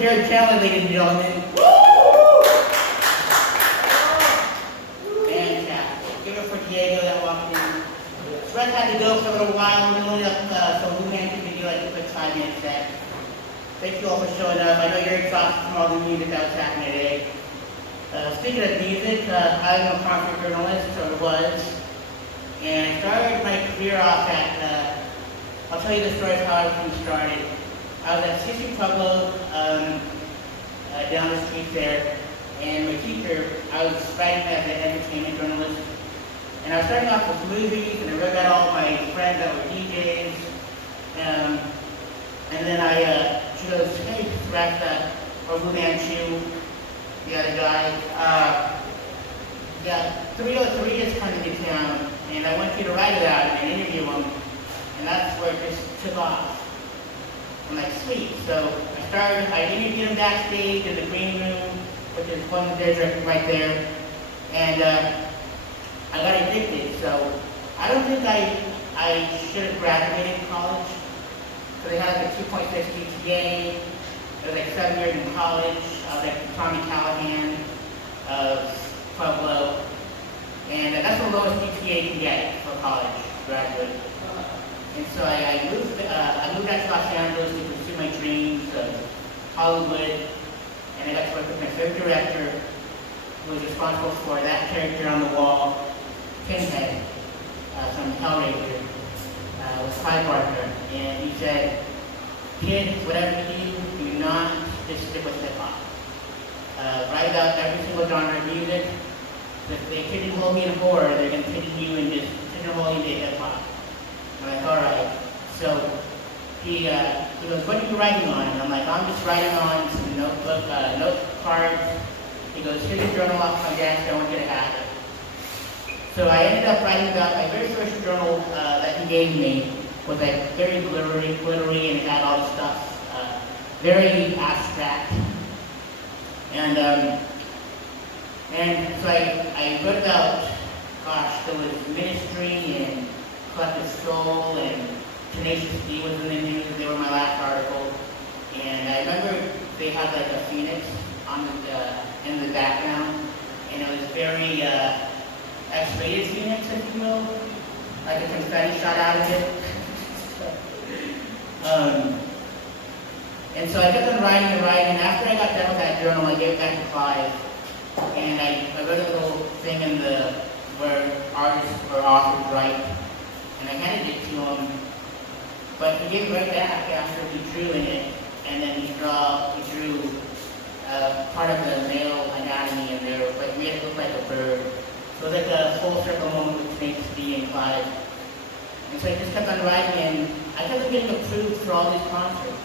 Jared Chandler, ladies and gentlemen. Fantastic. Give it for Diego that walked in. Fred had to go for a little while. We're going up some Blue Man video, like a quick 5-minute set. Thank you all for showing up. I know you're exhausted from all the music that was happening today. Speaking of music, I'm a concert journalist, or was, and I started my career off at, I'll tell you the story of how everything started. I was at Pueblo, down the street there, and my teacher, I was writing as an entertainment journalist, and I was starting off with movies, and I wrote out all my friends that were DJs, and then she goes, hey, Sareth, or Blue Man Chew, the other guy, yeah, 303 is coming to town, and I want you to write it out and interview him, and that's where it just took off. I'm like, sweet. So I interviewed him backstage in the green room, which is one of theirs right there, and I got addicted. So I don't think I should have graduated college. So they had like a 2.6 GPA. It was like 7 years in college. I was like Tommy Callahan of Pueblo, and that's the lowest GPA you can get for college graduate. And so I moved back to Los Angeles to pursue my dreams of Hollywood, and I got to work with my favorite director, who was responsible for that character on the wall, Pinhead, from Hellraiser, with Clive Barker. And he said, kid, whatever you do not just stick with hip-hop. Write about every single genre of music. If they pigeonhole me in horror, they're going to pigeonhole you and just pigeonhole you into hip-hop. I'm like, all right. So he goes, what are you writing on? And I'm like, I'm just writing on some notebook, note cards. He goes, here's your journal off my desk. I want you to have it. So I ended up writing about my very first journal that he gave me was like very glittery, and it had all this stuff, very abstract. And so I wrote about, gosh, there was Ministry and Collective Soul and Tenacious D was in the news. They were my last article. And I remember they had like a phoenix on in the background, and it was very X-rated phoenix, if you will, like a confetti shot out of it. And so I kept on writing, and after I got done with that journal, I gave it back to Clive, and I wrote a little thing in where artists or authors write, and I handed it to him, but he gave it right back after he drew in it, and then he drew part of the male anatomy in there, but made it look like a bird. So it was like a full circle moment with Tenacious D and Clive. And so I just kept on writing, and I kept on getting approved for all these concerts.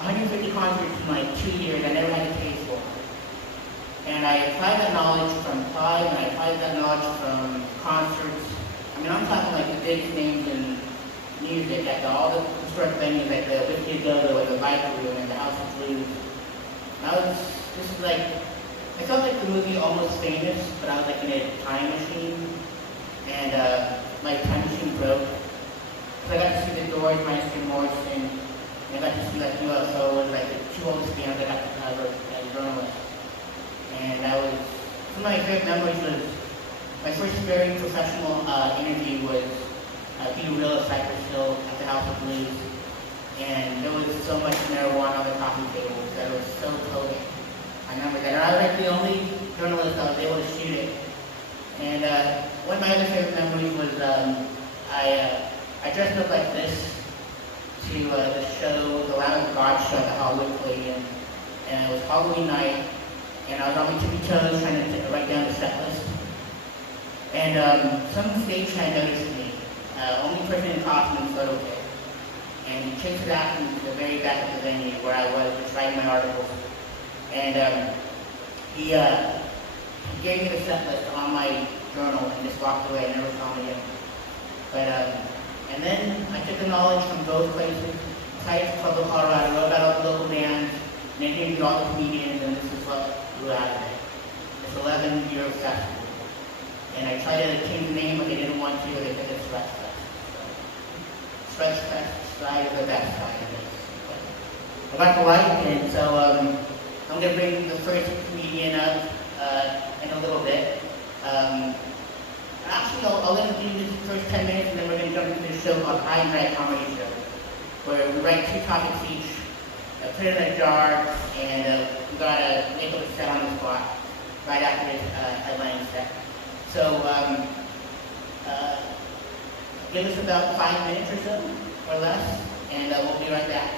150 concerts in like 2 years, I never had to pay for. And I applied that knowledge from Clive, and I applied that knowledge from concerts. I mean, I'm talking like the biggest names in music, at all the historic venues, like the Whiskey Go-Go, like the Viper Room, and the House of Blues. And this is like, I felt like the movie Almost Famous, but I was like in a time machine, and my time machine broke. So I got to see the Doors, minus Jim Morrison, and I got to see like UFO, and like the two oldest bands I got to cover as a journalist. And that was, some of my favorite memories was, my first very professional interview was Be Real at Cypress Hill at the House of Blues. And there was so much marijuana on the coffee tables that it was so potent. I remember that. And I was like the only journalist that was able to shoot it. And one of my other favorite memories was I dressed up like this to the show, the Lamb of God show that Hollywood played in. And it was Halloween night, and I was on my tippy toes trying to write down the set list. And some stagehand noticed me, only person in costume in photo kit. And he chased it out into the very back of the venue where I was just writing my articles. And he gave me the set list on my journal and just walked away. I never saw him again. But and then I took the knowledge from both places, decided to Pueblo, Colorado, wrote about all the local bands, and interviewed all the comedians, and this is what grew out of it. This 11-year festival. And I tried to change the name, but they didn't want to, they took it Sareth-Fest. So, Sareth-Fest side of the best side of this. I got the light, and so I'm going to bring the first comedian up in a little bit. Actually, I'll let him do the first 10 minutes, and then we're going to jump into the show called High and Dry Comedy Show, where we write 2 topics each, put it in a jar, and we got to make up a set on the spot right after this headlining set. So give us about 5 minutes or so, or less, and we'll be right back.